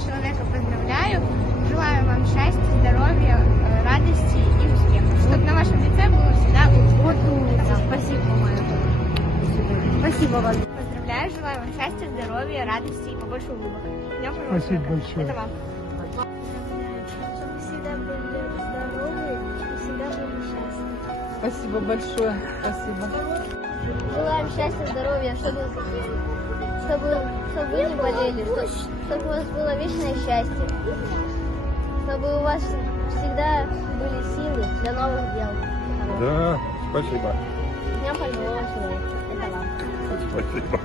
человека поздравляю. Желаю вам счастья, здоровья, радости и успехов. Чтобы на вашем лице было всегда улыбка. Спасибо, моя. Спасибо вам. Поздравляю, желаю вам счастья, здоровья, радости и побольше улыбок. Днем рождения. Спасибо большое. Это вам. Чтобы всегда были здоровы, всегда были счастливы. Спасибо большое. Спасибо. Желаем счастья, здоровья, чтобы вы не болели, чтобы у вас было вечное счастье, чтобы у вас всегда были силы для новых дел. Да, спасибо. С Днем пожилого человека. Это вам. Спасибо.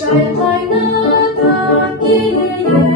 Şayet aynadan geleyim.